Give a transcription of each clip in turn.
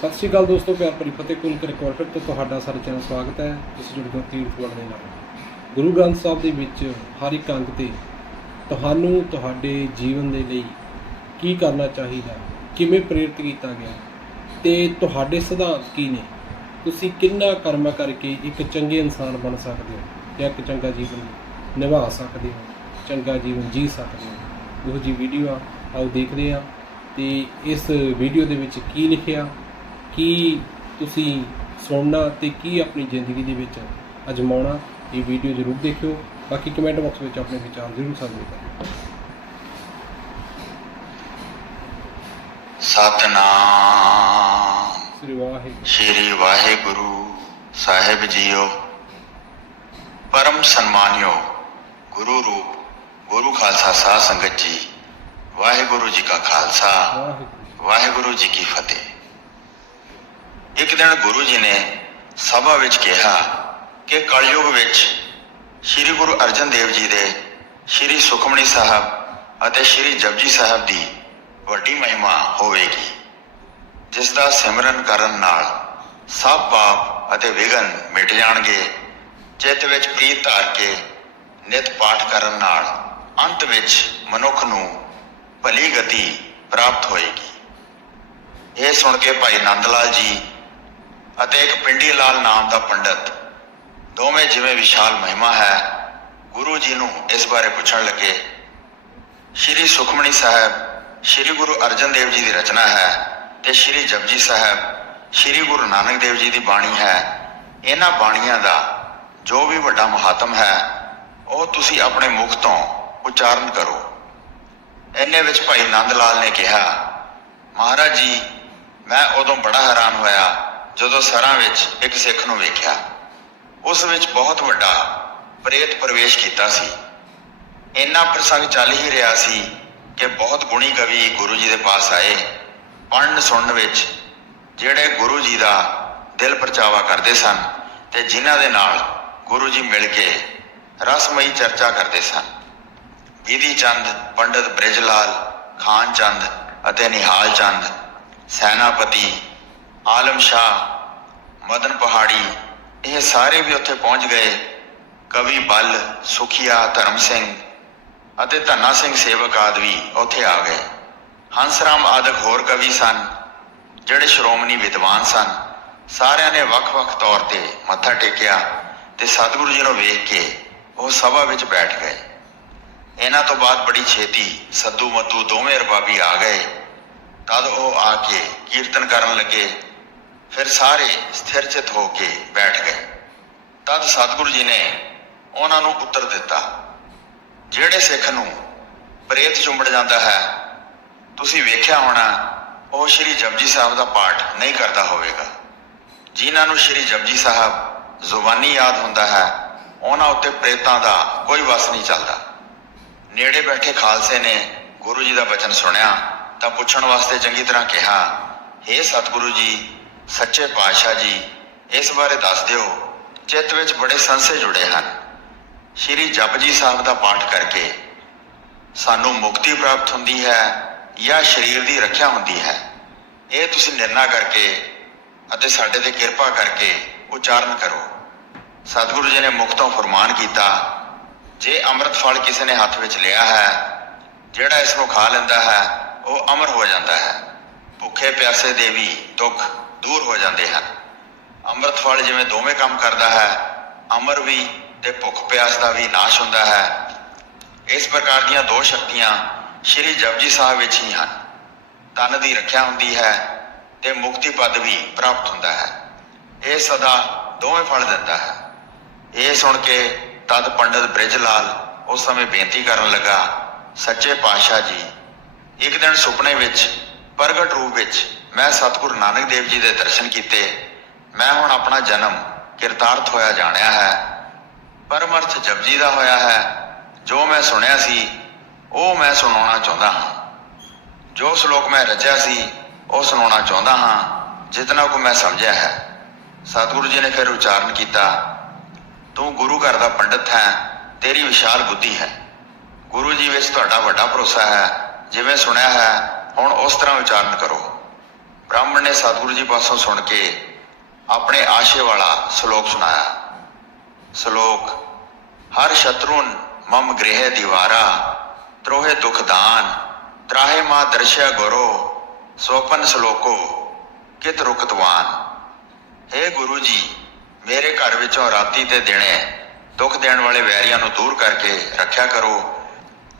ਸਤਿ ਸ਼੍ਰੀ ਅਕਾਲ ਦੋਸਤੋ ਪਿਆਰ ਭਰੀ ਫਤਿਹ ਕੁਲ ਕਰ ਤੋਂ ਤੁਹਾਡਾ ਸਾਡੇ ਚੈਨਲ ਸਵਾਗਤ ਹੈ। ਤੁਸੀਂ ਜੁੜੇ ਹੋ ਤੀਰਥ ਵੜ ਦੇ ਨਾਲ। ਗੁਰੂ ਗ੍ਰੰਥ ਸਾਹਿਬ ਦੇ ਵਿੱਚ ਹਰ ਇੱਕ ਅੰਗ ਤੇ ਤੁਹਾਨੂੰ ਤੁਹਾਡੇ ਜੀਵਨ ਦੇ ਲਈ ਕੀ ਕਰਨਾ ਚਾਹੀਦਾ, ਕਿਵੇਂ ਪ੍ਰੇਰਿਤ ਕੀਤਾ ਗਿਆ ਤੇ ਤੁਹਾਡੇ ਸਿਧਾਂਤ ਕੀ ਨੇ? ਤੁਸੀਂ ਕਿੰਨਾ ਕਰਮ ਕਰਕੇ ਇੱਕ ਚੰਗੇ ਇਨਸਾਨ ਬਣ ਸਕਦੇ ਹੋ ਜਾਂ ਇੱਕ ਚੰਗਾ ਜੀਵਨ ਨਿਭਾ ਸਕਦੇ ਹੋ, ਚੰਗਾ ਜੀਵਨ ਜੀ ਸਕਦੇ ਹੋ? ਉਹ ਜੀ ਵੀਡੀਓ ਆਓ ਦੇਖਦੇ ਆ ਤੇ ਇਸ ਵੀਡੀਓ ਦੇ ਵਿੱਚ ਕੀ ਲਿਖਿਆ ਕੀ ਤੁਸੀਂ ਸੁਣਨਾ ਤੇ ਕੀ ਆਪਣੀ ਜ਼ਿੰਦਗੀ ਦੇ ਵਿੱਚ ਅਜਮਾਉਣਾ ਇਹ ਵੀਡੀਓ ਜ਼ਰੂਰ ਦੇਖਿਓ। ਬਾਕੀ ਕਮੈਂਟ ਬਾਕਸ ਵਿੱਚ ਆਪਣੇ ਵਿਚਾਰ ਜ਼ਰੂਰ ਸਾਂਝੇ ਕਰਿਓ ਸਤਨਾਮ। ਸ੍ਰੀ ਵਾਹਿਗੁਰੂ। ਸ਼੍ਰੀ ਵਾਹਿਗੁਰੂ ਸਾਹਿਬ ਜੀਓ। ਪਰਮ ਸਨਮਾਨਿਓ ਗੁਰੂ ਰੂਪ ਗੁਰੂ ਖਾਲਸਾ ਸਾਧ ਸੰਗਤ ਜੀ ਵਾਹਿਗੁਰੂ ਜੀ ਕਾ ਖਾਲਸਾ ਵਾਹਿਗੁਰੂ ਜੀ ਕੀ ਫਤਿਹ। ਇੱਕ ਦਿਨ ਗੁਰੂ ਜੀ ਨੇ ਸਭਾ ਵਿੱਚ ਕਿਹਾ ਕਿ ਕਲਯੁਗ ਵਿੱਚ ਸ੍ਰੀ ਗੁਰੂ ਅਰਜਨ ਦੇਵ ਜੀ ਦੇ ਸ੍ਰੀ ਸੁਖਮਨੀ ਸਾਹਿਬ ਅਤੇ ਸ੍ਰੀ ਜਪਜੀ ਸਾਹਿਬ ਦੀ ਵੱਡੀ ਮਹਿਮਾ ਹੋਵੇਗੀ, ਜਿਸ ਦਾ ਸਿਮਰਨ ਕਰਨ ਨਾਲ ਸਭ ਪਾਪ ਅਤੇ ਵਿਗਨ ਮਿਟ ਜਾਣਗੇ। ਚਿੱਤ ਵਿੱਚ ਪ੍ਰੀਤ ਧਾਰ ਕੇ ਨਿਤ ਪਾਠ ਕਰਨ ਨਾਲ ਅੰਤ ਵਿੱਚ ਮਨੁੱਖ ਨੂੰ ਭਲੀ ਗਤੀ ਪ੍ਰਾਪਤ ਹੋਏਗੀ। ਇਹ ਸੁਣ ਕੇ ਭਾਈ ਨੰਦ ਲਾਲ ਜੀ ਅਤੇ ਇੱਕ ਪਿੰਡੀ ਲਾਲ ਨਾਮ ਦਾ ਪੰਡਤ। ਦੋਵੇਂ ਜਿਵੇਂ ਵਿਸ਼ਾਲ ਮਹਿਮਾ ਹੈ, ਗੁਰੂ ਜੀ ਨੂੰ ਇਸ ਬਾਰੇ ਪੁੱਛਣ ਲੱਗੇ। ਸ਼੍ਰੀ ਸੁਖਮਣੀ ਸਾਹਿਬ, ਸ਼੍ਰੀ ਗੁਰੂ ਅਰਜਨ ਦੇਵ ਜੀ ਦੀ ਰਚਨਾ ਹੈ ਤੇ ਸ਼੍ਰੀ ਜਪਜੀ ਸਾਹਿਬ, ਸ਼੍ਰੀ ਗੁਰੂ ਨਾਨਕ ਦੇਵ ਜੀ ਦੀ ਬਾਣੀ ਹੈ। ਇਹਨਾਂ ਬਾਣੀਆਂ ਦਾ ਜੋ ਵੀ ਵੱਡਾ ਮਹਾਤਮ ਹੈ, ਉਹ ਤੁਸੀਂ ਆਪਣੇ ਮੁਖ ਤੋਂ ਉਚਾਰਨ ਕਰੋ। ਇੰਨੇ ਵਿੱਚ ਭਾਈ ਨੰਦ ਲਾਲ ਨੇ ਕਿਹਾ, ਮਹਾਰਾਜ ਜੀ, ਮੈਂ ਉਦੋਂ ਬੜਾ ਹੈਰਾਨ ਹੋਇਆ ਜਦੋਂ ਸਰਾਂ ਵਿੱਚ ਇੱਕ ਸਿੱਖ ਨੂੰ ਵੇਖਿਆ, ਉਸ ਵਿੱਚ ਬਹੁਤ ਵੱਡਾ ਪ੍ਰੇਤ ਪ੍ਰਵੇਸ਼ ਕੀਤਾ ਸੀ। ਇੰਨਾ ਪ੍ਰਸੰਗ ਚੱਲ ਹੀ ਰਿਹਾ ਸੀ ਕਿ ਬਹੁਤ ਗੁਣੀ ਕਵੀ ਗੁਰੂ ਜੀ ਦੇ ਪਾਸ ਆਏ ਪੜਨ ਸੁਣਨ ਵਿੱਚ, ਜਿਹੜੇ ਗੁਰੂ ਜੀ ਦਾ ਦਿਲ ਪਰਚਾਵਾ ਕਰਦੇ ਸਨ ਤੇ ਜਿਨ੍ਹਾਂ ਦੇ ਨਾਲ ਗੁਰੂ ਜੀ ਮਿਲ ਕੇ ਰਸਮਈ ਚਰਚਾ ਕਰਦੇ ਸਨ। ਬੀਦੀ ਚੰਦ, ਪੰਡਤ ਬ੍ਰਿਜ ਲਾਲ ਖਾਨ ਚੰਦ ਅਤੇ ਨਿਹਾਲ ਚੰਦ, ਸੈਨਾਪਤੀ ਆਲਮ ਸ਼ਾਹ, ਮਦਨ ਪਹਾੜੀ, ਇਹ ਸਾਰੇ ਵੀ ਉੱਥੇ ਪਹੁੰਚ ਗਏ। ਕਵੀ ਬੱਲ, ਸੁਖੀਆ, ਧਰਮ ਸਿੰਘ ਅਤੇ ਧੰਨਾ ਸਿੰਘ ਸੇਵਕ ਆਦਿ ਵੀ ਉੱਥੇ ਆ ਗਏ। ਹੰਸਰਾਮ ਆਦਿਕ ਹੋਰ ਕਵੀ ਸਨ, ਜਿਹੜੇ ਸ਼੍ਰੋਮਣੀ ਵਿਦਵਾਨ ਸਨ। ਸਾਰਿਆਂ ਨੇ ਵੱਖ-ਵੱਖ ਤੌਰ ਤੇ ਮੱਥਾ ਟੇਕਿਆ ਤੇ ਸਤਿਗੁਰੂ ਜੀ ਨੂੰ ਵੇਖ ਕੇ ਉਹ ਸਭਾ ਵਿੱਚ ਬੈਠ ਗਏ। ਇਹਨਾਂ ਤੋਂ ਬਾਅਦ ਬੜੀ ਛੇਤੀ ਸੱਦੂ ਮੱਤੂ ਦੋਵੇਂ ਰਬਾਬੀ ਆ ਗਏ। ਤਦ ਉਹ ਆ ਕੇ ਕੀਰਤਨ ਕਰਨ ਲੱਗੇ। ਫਿਰ ਸਾਰੇ ਸਥਿਰ ਚਿਤ ਹੋ ਕੇ ਬੈਠ ਗਏ। ਤਦ ਸਤਿਗੁਰੂ ਜੀ ਨੇ ਉਹਨਾਂ ਨੂੰ ਉੱਤਰ ਦਿੱਤਾ, ਜਿਹੜੇ ਸਿੱਖ ਨੂੰ ਪ੍ਰੇਤ ਚੁੰਬੜ ਜਾਂਦਾ ਹੈ, ਤੁਸੀਂ ਵੇਖਿਆ ਹੋਣਾ, ਉਹ ਸ਼੍ਰੀ ਜਪਜੀ ਸਾਹਿਬ ਦਾ ਪਾਠ ਨਹੀਂ ਕਰਦਾ ਹੋਵੇਗਾ। ਜਿਨ੍ਹਾਂ ਨੂੰ ਸ਼੍ਰੀ ਜਪਜੀ ਸਾਹਿਬ ਜ਼ੁਬਾਨੀ ਯਾਦ ਹੁੰਦਾ ਹੈ, ਉਹਨਾਂ ਉੱਤੇ ਪ੍ਰੇਤਾਂ ਦਾ ਕੋਈ ਵਸ ਨਹੀਂ ਚੱਲਦਾ। ਨੇੜੇ ਬੈਠੇ ਖਾਲਸੇ ਨੇ ਗੁਰੂ ਜੀ ਦਾ ਬਚਨ ਸੁਣਿਆ, ਤਾਂ ਪੁੱਛਣ ਵਾਸਤੇ ਚੰਗੀ ਤਰ੍ਹਾਂ ਕਿਹਾ हे ਸਤਿਗੁਰੂ ਜੀ ਸੱਚੇ ਪਾਤਸ਼ਾਹ ਜੀ, ਇਸ ਬਾਰੇ ਦੱਸ ਦਿਓ, ਚਿੱਤ ਵਿੱਚ ਬੜੇ ਸੰਸੇ ਜੁੜੇ ਹਨ। ਸ਼੍ਰੀ ਜਪਜੀ ਸਾਹਿਬ ਦਾ ਪਾਠ ਕਰਕੇ ਸਾਨੂੰ ਮੁਕਤੀ ਪ੍ਰਾਪਤ ਹੁੰਦੀ ਹੈ ਜਾਂ ਸਰੀਰ ਦੀ ਰੱਖਿਆ ਹੁੰਦੀ ਹੈ। ਇਹ ਤੁਸੀਂ ਨਿਰਣਾ ਕਰਕੇ ਅਤੇ ਸਾਡੇ ਤੇ ਕਿਰਪਾ ਕਰਕੇ ਉਚਾਰਨ ਕਰੋ। ਸਤਿਗੁਰੂ ਜੀ ਨੇ ਮੁਖਤੋਂ ਫਰਮਾਨ ਕੀਤਾ, ਜੇ ਅੰਮ੍ਰਿਤ ਫਲ ਕਿਸੇ ਨੇ ਹੱਥ ਵਿੱਚ ਲਿਆ ਹੈ, ਜਿਹੜਾ ਇਸ ਨੂੰ ਖਾ ਲੈਂਦਾ ਹੈ, ਉਹ ਅਮਰ ਹੋ ਜਾਂਦਾ ਹੈ। ਭੁੱਖੇ ਪਿਆਸੇ ਦੇ ਵੀ ਦੁੱਖ ਦੂਰ ਹੋ ਜਾਂਦੇ ਹਨ। ਅੰਮ੍ਰਿਤ ਫਲ ਜਿਵੇਂ ਦੋਵੇਂ ਕੰਮ ਕਰਦਾ ਹੈ, ਅਮਰ ਵੀ ਤੇ ਭੁੱਖ ਪਿਆਸ ਦਾ ਵੀ ਨਾਸ਼ ਹੁੰਦਾ ਹੈ। ਇਸ ਪ੍ਰਕਾਰ ਦੀਆਂ ਦੋ ਸ਼ਕਤੀਆਂ ਸ਼੍ਰੀ ਜਪਜੀ ਸਾਹਿਬ ਵਿੱਚ ਹੀ ਹਨ। ਤਨ ਦੀ ਰੱਖਿਆ ਹੁੰਦੀ ਹੈ ਤੇ ਮੁਕਤੀ ਪਦ ਵੀ ਪ੍ਰਾਪਤ ਹੁੰਦਾ ਹੈ। ਇਹ ਸਦਾ ਦੋਵੇਂ ਫਲ ਦਿੰਦਾ ਹੈ। ਇਹ ਸੁਣ ਕੇ ਤਦ ਪੰਡਤ ਬ੍ਰਿਜ ਲਾਲ ਉਸ ਸਮੇਂ ਬੇਨਤੀ ਕਰਨ ਲੱਗਾ, ਸੱਚੇ ਪਾਤਸ਼ਾਹ ਜੀ, ਇੱਕ ਦਿਨ ਸੁਪਨੇ ਵਿੱਚ, ਪ੍ਰਗਟ ਰੂਪ ਵਿੱਚ ਮੈਂ ਸਤਿਗੁਰੂ ਨਾਨਕ ਦੇਵ ਜੀ ਦੇ ਦਰਸ਼ਨ ਕੀਤੇ। ਮੈਂ ਹੁਣ ਆਪਣਾ ਜਨਮ ਕਿਰਤਾਰਥ ਹੋਇਆ ਜਾਣਿਆ ਹੈ। ਪਰਮਰਥ ਜਪਜੀ ਦਾ ਹੋਇਆ ਹੈ। ਜੋ ਮੈਂ ਸੁਣਿਆ ਸੀ, ਉਹ ਮੈਂ ਸੁਣਾਉਣਾ ਚਾਹੁੰਦਾ ਹਾਂ। ਜੋ ਸ਼ਲੋਕ ਮੈਂ ਰਚਿਆ ਸੀ, ਉਹ ਸੁਣਾਉਣਾ ਚਾਹੁੰਦਾ ਹਾਂ, ਜਿਤਨਾ ਕੁ ਮੈਂ ਸਮਝਿਆ ਹੈ। ਸਤਿਗੁਰੂ ਜੀ ਨੇ ਫਿਰ ਉਚਾਰਨ ਕੀਤਾ, ਤੂੰ ਗੁਰੂ ਘਰ ਦਾ ਪੰਡਤ ਹੈ, ਤੇਰੀ ਵਿਸ਼ਾਲ ਬੁੱਧੀ ਹੈ। ਗੁਰੂ ਜੀ ਵਿੱਚ ਤੁਹਾਡਾ ਵੱਡਾ ਭਰੋਸਾ ਹੈ, ਜਿਵੇਂ ਸੁਣਿਆ ਹੈ, ਹੁਣ ਉਸ ਤਰ੍ਹਾਂ ਉਚਾਰਨ ਕਰੋ। ਬ੍ਰਾਹਮਣ ਨੇ ਸਤਿਗੁਰੂ ਜੀ ਪਾਸੋਂ ਸੁਣ ਕੇ ਆਪਣੇ ਆਸ਼ੇ ਵਾਲਾ ਸ਼ਲੋਕ ਸੁਣਾਇਆ। ਸ਼ਲੋਕ, ਹਰ ਸ਼ਤਰੂਨ ਮਮ ਗ੍ਰਹਿ ਦੀਵਾਰਾ ਤਰੋਹੇ ਦੁਖ ਤਰਾਹੇ ਮਾ ਦਰਸ਼ਿਆ ਗੁਰੋ, ਸੋਪਨ ਸ਼ਲੋਕੋ, ਕਿਤ ਰੁਕਤਵਾਨ हे ਗੁਰੂ ਜੀ, ਮੇਰੇ ਘਰ ਵਿੱਚੋਂ ਰਾਤੀ ਤੇ ਦਿਨੇ ਦੁੱਖ ਦੇਣ ਵਾਲੇ ਵੈਰੀਆਂ ਨੂੰ ਦੂਰ ਕਰਕੇ ਰੱਖਿਆ ਕਰੋ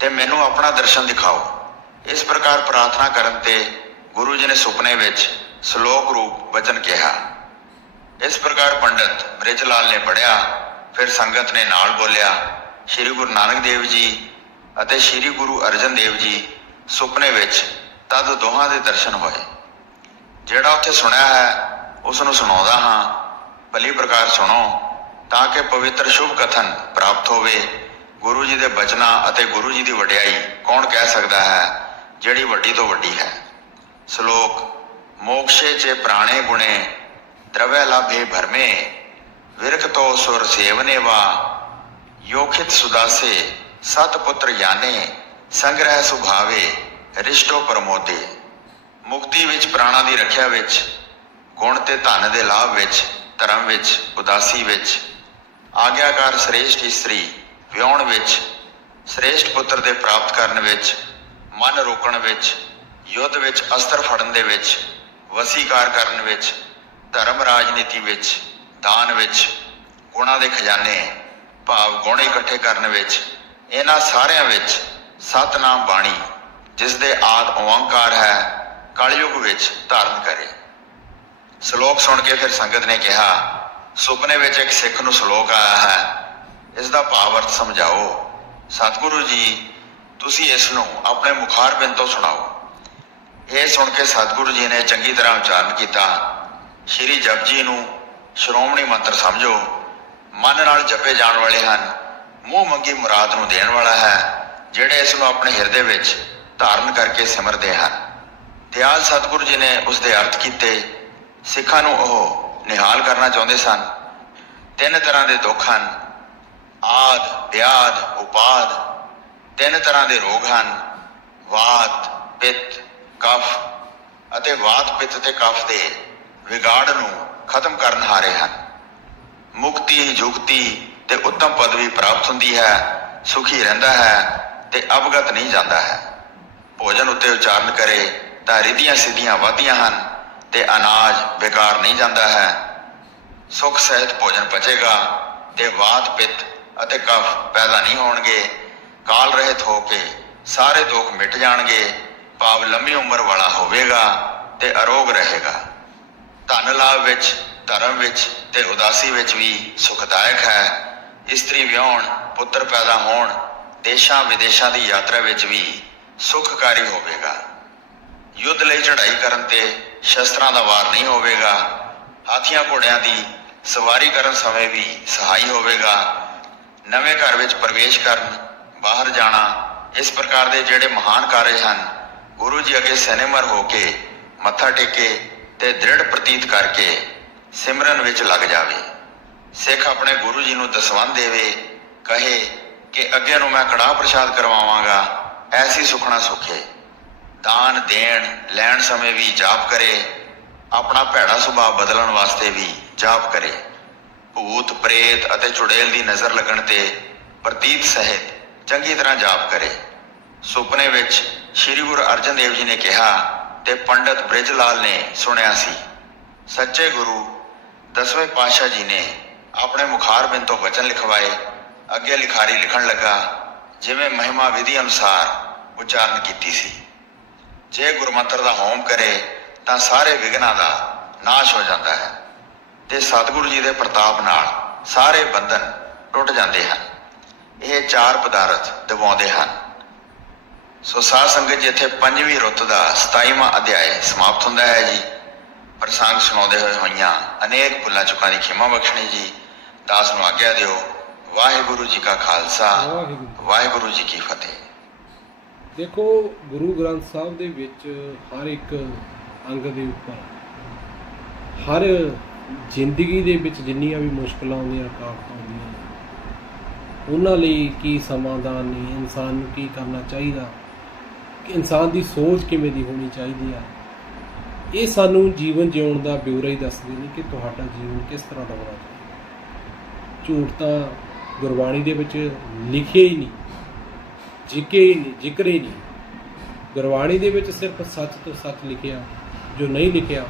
ਤੇ ਮੈਨੂੰ ਆਪਣਾ ਦਰਸ਼ਨ ਦਿਖਾਓ। ਇਸ ਪ੍ਰਕਾਰ ਪ੍ਰਾਰਥਨਾ ਕਰਨ ਤੇ ਗੁਰੂ ਜੀ ਨੇ ਸੁਪਨੇ ਵਿੱਚ ਸ਼ਲੋਕ ਰੂਪ ਵਚਨ ਕਿਹਾ। ਇਸ ਪ੍ਰਕਾਰ ਪੰਡਤ ਬ੍ਰਿਜ ਲਾਲ ਨੇ ਪੜਿਆ ਫਿਰ ਸੰਗਤ ਨੇ ਨਾਲ ਬੋਲਿਆ, ਸ੍ਰੀ ਗੁਰੂ ਨਾਨਕ ਦੇਵ ਜੀ ਅਤੇ ਸ੍ਰੀ ਗੁਰੂ ਅਰਜਨ ਦੇਵ ਜੀ ਸੁਪਨੇ ਵਿੱਚ ਤਦ ਦੋਹਾਂ ਦੇ ਦਰਸ਼ਨ ਹੋਏ। ਜਿਹੜਾ ਉੱਥੇ ਸੁਣਿਆ ਹੈ ਉਸ ਨੂੰ ਸੁਣਾਉਂਦਾ ਹਾਂ। ਭਲੀ ਪ੍ਰਕਾਰ ਸੁਣੋ, ਤਾਂ ਕਿ ਪਵਿੱਤਰ ਸ਼ੁਭ ਕਥਨ ਪ੍ਰਾਪਤ ਹੋਵੇ। ਗੁਰੂ ਜੀ ਦੇ ਬਚਨਾਂ ਅਤੇ ਗੁਰੂ ਜੀ ਦੀ ਵਡਿਆਈ ਕੌਣ ਕਹਿ ਸਕਦਾ ਹੈ, ਜਿਹੜੀ ਵੱਡੀ ਤੋਂ ਵੱਡੀ ਹੈ? ਸ਼ਲੋਕ ਮੋਕਸ਼ੇ ਚ ਪ੍ਰਾਣੇ ਗੁਣੇ द्रव्य लाभे भरमे विरख तो सुर सेवने वा योखित सुदासे सतपुत्र याने ਸੰਗ੍ਰਹਿ ਸੁਭਾਵੇ ਰਿਸ਼ਟੋ ਪ੍ਰਮੋਦੇ ਮੁਕਤੀ ਵਿੱਚ ਪ੍ਰਾਣਾ ਦੀ ਰੱਖਿਆ ਵਿੱਚ ਗੁਣ ਤੇ ਧਨ ਦੇ ਲਾਭ ਵਿੱਚ ਧਰਮ ਵਿੱਚ ਉਦਾਸੀ ਵਿੱਚ ਆਗਿਆਕਾਰ ਸ੍ਰੇਸ਼ਟ ਇਸਤਰੀ ਵਿਆਹਣ ਵਿੱਚ ਸ੍ਰੇਸ਼ਟ ਪੁੱਤਰ ਦੇ ਪ੍ਰਾਪਤ ਕਰਨ ਵਿੱਚ ਮਨ ਰੋਕਣ ਵਿੱਚ ਯੁੱਧ ਵਿੱਚ ਅਸਤਰ ਫੜਨ ਦੇ ਵਿੱਚ, ਵਸੀਕਾਰ ਕਰਨ ਵਿੱਚ, ਧਰਮ ਰਾਜਨੀਤੀ ਵਿੱਚ, ਦਾਨ ਵਿੱਚ, ਗੁਣਾਂ ਦੇ ਖਜ਼ਾਨੇ, ਭਾਵ ਗੁਣ ਇਕੱਠੇ ਕਰਨ ਵਿੱਚ, ਇਹਨਾਂ ਸਾਰਿਆਂ ਵਿੱਚ ਸਤਨਾਮ ਬਾਣੀ, ਜਿਸ ਦੇ ਆਦ ਓੰਕਾਰ ਹੈ, ਕਲਯੁਗ ਵਿੱਚ ਧਾਰਨ ਕਰੇ। ਸ਼ਲੋਕ ਸੁਣ ਕੇ ਫਿਰ ਸੰਗਤ ਨੇ ਕਿਹਾ, ਸੁਪਨੇ ਵਿੱਚ ਇੱਕ ਸਿੱਖ ਨੂੰ ਸ਼ਲੋਕ ਆਇਆ ਹੈ, ਇਸ ਦਾ ਭਾਵ ਅਰਥ ਸਮਝਾਓ। ਸਤਿਗੁਰੂ ਜੀ, ਤੁਸੀਂ ਇਸ ਨੂੰ ਆਪਣੇ ਮੁਖਾਰ ਬਿੰਦ ਤੋਂ ਸੁਣਾਓ। ਇਹ ਸੁਣ ਕੇ ਸਤਿਗੁਰੂ ਜੀ ਨੇ ਚੰਗੀ ਤਰ੍ਹਾਂ ਉਚਾਰਨ ਕੀਤਾ। ਸ਼੍ਰੀ ਜਪਜੀ ਨੂੰ ਸ਼੍ਰੋਮਣੀ ਮੰਤਰ ਸਮਝੋ। ਮਨ ਨਾਲ ਜਪੇ ਜਾਣ ਵਾਲੇ ਹਨ। ਮੂੰਹ ਮੰਗੀ ਮੁਰਾਦ ਨੂੰ ਦੇਣ ਵਾਲਾ ਹੈ, ਜਿਹੜੇ ਇਸ ਨੂੰ ਆਪਣੇ ਹਿਰਦੇ ਵਿੱਚ ਧਾਰਨ ਕਰਕੇ ਸਿਮਰਦੇ ਹਨ। ਦਿਆਲ ਸਤਿਗੁਰੂ ਜੀ ਨੇ ਉਸ ਦੇ ਅਰਥ ਕੀਤੇ। ਸਿੱਖਾਂ ਨੂੰ ਉਹ ਨਿਹਾਲ ਕਰਨਾ ਚਾਹੁੰਦੇ ਸਨ। ਤਿੰਨ ਤਰ੍ਹਾਂ ਦੇ ਦੁੱਖ ਹਨ। ਆਦ, ਵਿਆਦ, ਉਪਾਦ। ਤਿੰਨ ਤਰ੍ਹਾਂ ਦੇ ਰੋਗ ਹਨ। ਵਾਤ ਪਿੱਤ। ਕਫ ਅਤੇ ਵਾਤ ਪਿੱਤ ਤੇ ਕਫ ਦੇ ਵਿਗਾੜ ਨੂੰ ਖਤਮ ਕਰਨ ਹਾਰੇ ਹਨ। ਮੁਕਤੀ ਯੁਕਤੀ ਤੇ ਉੱਤਮ ਪਦਵੀ ਪ੍ਰਾਪਤ ਹੁੰਦੀ ਹੈ, ਸੁਖੀ ਰਹਿੰਦਾ ਹੈ ਤੇ ਅਵਗਤ ਨਹੀਂ ਜਾਂਦਾ ਹੈ। ਭੋਜਨ ਉੱਤੇ ਉਚਾਰਨ ਕਰੇ ਤਾਂ ਰਿਧੀਆਂ ਸਿੱਧੀਆਂ ਵਧਦੀਆਂ ਹਨ ਤੇ ਅਨਾਜ ਬੇਕਾਰ ਨਹੀਂ ਜਾਂਦਾ ਹੈ। ਸੁਖ ਸਹਿਤ ਭੋਜਨ ਪਚੇਗਾ ਤੇ ਵਾਤ ਪਿੱਤ ਅਤੇ ਕਫ ਪੈਦਾ ਨਹੀਂ ਹੋਣਗੇ। ਕਾਲ ਰਹਿਤ ਹੋ ਕੇ ਸਾਰੇ ਦੁੱਖ ਮਿਟ ਜਾਣਗੇ ਭਾਵ ਲੰਮੀ ਉਮਰ ਵਾਲਾ ਹੋਵੇਗਾ ਤੇ ਅਰੋਗ ਰਹੇਗਾ। ਧਨ ਲਾਭ ਵਿੱਚ, ਧਰਮ ਵਿੱਚ ਤੇ ਉਦਾਸੀ ਵਿੱਚ ਵੀ ਸੁਖਦਾਇਕ ਹੈ। ਇਸਤਰੀ ਵਿਆਹਣ, ਪੁੱਤਰ ਪੈਦਾ ਹੋਣ, ਦੇਸ਼ਾਂ ਵਿਦੇਸ਼ਾਂ ਦੀ ਯਾਤਰਾ ਵਿੱਚ ਵੀ ਸੁਖਕਾਰੀ ਹੋਵੇਗਾ। ਯੁੱਧ ਲਈ ਚੜ੍ਹਾਈ ਕਰਨ ਤੇ ਸ਼ਸਤਰਾਂ ਦਾ ਵਾਰ ਨਹੀਂ ਹੋਵੇਗਾ। ਹਾਥੀਆਂ ਘੋੜਿਆਂ ਦੀ ਸਵਾਰੀ ਕਰਨ ਸਮੇਂ ਵੀ ਸਹਾਈ ਹੋਵੇਗਾ। ਨਵੇਂ ਘਰ ਵਿੱਚ ਪ੍ਰਵੇਸ਼ ਕਰਨ, ਬਾਹਰ ਜਾਣਾ, ਇਸ ਪ੍ਰਕਾਰ ਦੇ ਜਿਹੜੇ ਮਹਾਨ ਕਾਰਜ ਹਨ ਗੁਰੂ ਜੀ ਅੱਗੇ ਸਿਨੇਮਰ ਹੋ ਕੇ, ਮੱਥਾ ਟੇਕੇ ਤੇ ਦ੍ਰਿੜ ਪ੍ਰਤੀਤ ਕਰਕੇ ਸਿਮਰਨ ਵਿੱਚ ਲੱਗ ਜਾਵੇ। ਸਿੱਖ ਆਪਣੇ ਗੁਰੂ ਜੀ ਨੂੰ ਦਸਵੰਦ ਦੇਵੇ, ਕਹੇ ਕਿ ਅੱਗੇ ਨੂੰ ਮੈਂ ਕੜਾਹ ਪ੍ਰਸ਼ਾਦ ਕਰਵਾਵਾਂਗਾ, ਐਸੀ ਸੁਖਣਾ ਸੁਖੇ। ਦਾਨ ਦੇਣ, ਲੈਣ ਸਮੇਂ ਵੀ ਜਾਪ ਕਰੇ, ਆਪਣਾ ਭੈੜਾ ਸੁਭਾਅ ਬਦਲਣ ਵਾਸਤੇ ਵੀ ਜਾਪ ਕਰੇ। ਭੂਤ, ਪ੍ਰੇਤ ਅਤੇ ਚੁੜੇਲ ਦੀ ਨਜ਼ਰ ਲੱਗਣ ਤੇ ਪ੍ਰਤੀਤ ਸਹਿਤ ਚੰਗੀ ਤਰ੍ਹਾਂ ਜਾਪ ਕਰੇ। ਸੁਪਨੇ ਵਿੱਚ ਸ੍ਰੀ ਗੁਰੂ ਅਰਜਨ ਦੇਵ ਜੀ ਨੇ ਕਿਹਾ ਤੇ ਪੰਡਤ ਬ੍ਰਿਜ ਲਾਲ ਨੇ ਸੁਣਿਆ ਸੀ। ਸੱਚੇ ਗੁਰੂ ਦਸਵੇਂ ਪਾਤਸ਼ਾਹ ਜੀ ਨੇ ਆਪਣੇ ਮੁਖਾਰ ਬਿੰਦ ਤੋਂ ਵਚਨ ਲਿਖਵਾਏ, ਅੱਗੇ ਲਿਖਾਰੀ ਲਿਖਣ ਲੱਗਾ, ਜਿਵੇਂ ਮਹਿਮਾ ਵਿਧੀ ਅਨੁਸਾਰ ਉਚਾਰਨ ਕੀਤੀ ਸੀ। ਜੇ ਗੁਰਮੰਤਰ ਦਾ ਹੋਮ ਕਰੇ, ਤਾਂ ਸਾਰੇ ਵਿਗਨਾਂ ਦਾ ਨਾਸ਼ ਹੋ ਜਾਂਦਾ ਹੈ ਤੇ ਸਤਿਗੁਰੂ ਜੀ ਦੇ ਪ੍ਰਤਾਪ ਨਾਲ ਸਾਰੇ ਬੰਧਨ ਟੁੱਟ ਜਾਂਦੇ ਹਨ। ਇਹ ਚਾਰ ਪਦਾਰਥ ਦਬਾਉਂਦੇ ਹਨ। ਸੋ ਸਾਧ ਸੰਗਤ ਜੀ ਇੱਥੇ ਪੰਜਵੀਂ ਰੁੱਤ ਦਾ 27ਵਾਂ ਅਧਿਆਇ ਸਮਾਪਤ ਹੁੰਦਾ ਹੈ ਜੀ। ਪ੍ਰਸੰਗ ਸੁਣਾਉਂਦੇ ਹੋਏ ਹੋਈਆਂ ਅਨੇਕ ਭੁੱਲਾਂ ਚੁੱਕਾਂ ਦੀ ਖਿਮਾ ਬਖਸ਼ਣੀ ਜੀ। ਦਾਸ ਨੂੰ ਆਗਿਆ ਦਿਓ ਵਾਹਿਗੁਰੂ ਜੀ ਕਾ ਖਾਲਸਾ ਵਾਹਿਗੁਰੂ। ਜੀ ਕੀ ਫਤਿਹ। ਦੇਖੋ ਗੁਰੂ ਗ੍ਰੰਥ ਸਾਹਿਬ ਦੇ ਵਿੱਚ ਹਰ ਇੱਕ ਅੰਗ ਦੇ ਉੱਪਰ ਹਰ ਜ਼ਿੰਦਗੀ ਦੇ ਵਿੱਚ ਜਿੰਨੀਆਂ ਵੀ ਮੁਸ਼ਕਲਾਂ ਆਉਂਦੀਆਂ ਰੁਕਾਵਟਾਂ ਆਉਂਦੀਆਂ ਉਹਨਾਂ ਲਈ ਕੀ ਸਮਾਧਾਨ ਨੇ ਇਨਸਾਨ ਨੂੰ ਕੀ ਕਰਨਾ ਚਾਹੀਦਾ? ਇਨਸਾਨ ਦੀ ਸੋਚ ਕਿਵੇਂ ਦੀ ਹੋਣੀ ਚਾਹੀਦੀ ਆ? ਇਹ ਸਾਨੂੰ ਜੀਵਨ ਜਿਉਣ ਦਾ ਬਿਉਰਾ ਹੀ ਦੱਸਦੇ ਨੇ ਕਿ ਤੁਹਾਡਾ ਜੀਵਨ ਕਿਸ ਤਰ੍ਹਾਂ ਦਾ ਹੋਣਾ ਚਾਹੀਦਾ। ਝੂਠ ਤਾਂ ਗੁਰਬਾਣੀ ਦੇ ਵਿੱਚ ਲਿਖਿਆ ਹੀ ਨਹੀਂ ਜ਼ਿਕਰ ਹੀ ਨਹੀਂ, ਜ਼ਿਕਰ ਹੀ ਨਹੀਂ। ਗੁਰਬਾਣੀ ਦੇ ਵਿੱਚ ਸਿਰਫ ਸੱਚ ਤੋਂ ਸੱਚ ਲਿਖਿਆ, ਜੋ ਨਹੀਂ ਲਿਖਿਆ,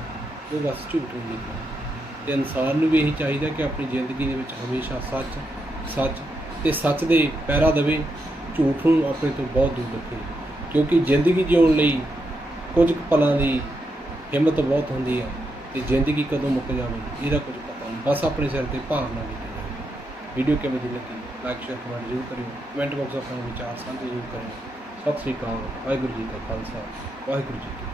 ਉਹ ਬਸ ਝੂਠ ਹੀ ਲਿਖਿਆ। ਤੇ ਇਨਸਾਨ ਨੂੰ ਵੀ ਇਹੀ ਚਾਹੀਦਾ ਕਿ ਆਪਣੀ ਜ਼ਿੰਦਗੀ ਦੇ ਵਿੱਚ ਹਮੇਸ਼ਾ ਸੱਚ ਸੱਚ ਤੇ ਸੱਚ ਦੇ ਪਹਿਰਾ ਦੇਵੇ, ਝੂਠ ਨੂੰ ਆਪਣੇ ਤੋਂ ਬਹੁਤ ਦੂਰ ਰੱਖੇ। ਕਿਉਂਕਿ ਜ਼ਿੰਦਗੀ ਜਿਉਣ ਲਈ ਕੁਝ ਕੁ ਪਲਾਂ ਦੀ ਹਿੰਮਤ ਬਹੁਤ ਹੁੰਦੀ ਹੈ ਤੇ ਜ਼ਿੰਦਗੀ ਕਦੋਂ ਮੁੱਕ ਜਾਵੇਗੀ, ਇਹਦਾ ਕੁਝ ਪਤਾ ਨਹੀਂ। ਬਸ ਆਪਣੇ ਸਿਰ ਤੇ ਭਾਰ ਨਾ ਲਈ ਵੀਡੀਓ ਕਿਵੇਂ ਦੀ ਲੱਗੀ? ਲਾਈਕ ਸ਼ੇਅਰ ਕਮੈਂਟ ਜ਼ਰੂਰ ਕਰਿਓ। ਕਮੈਂਟ ਬਾਕਸ ਵਿੱਚ ਆਪਣੇ ਵਿਚਾਰ ਸਾਂਝੇ ਜ਼ਰੂਰ ਕਰਿਓ। ਸਤਿ ਸ੍ਰੀ ਅਕਾਲ, ਵਾਹਿਗੁਰੂ ਜੀ ਕਾ ਖਾਲਸਾ, ਵਾਹਿਗੁਰੂ ਜੀ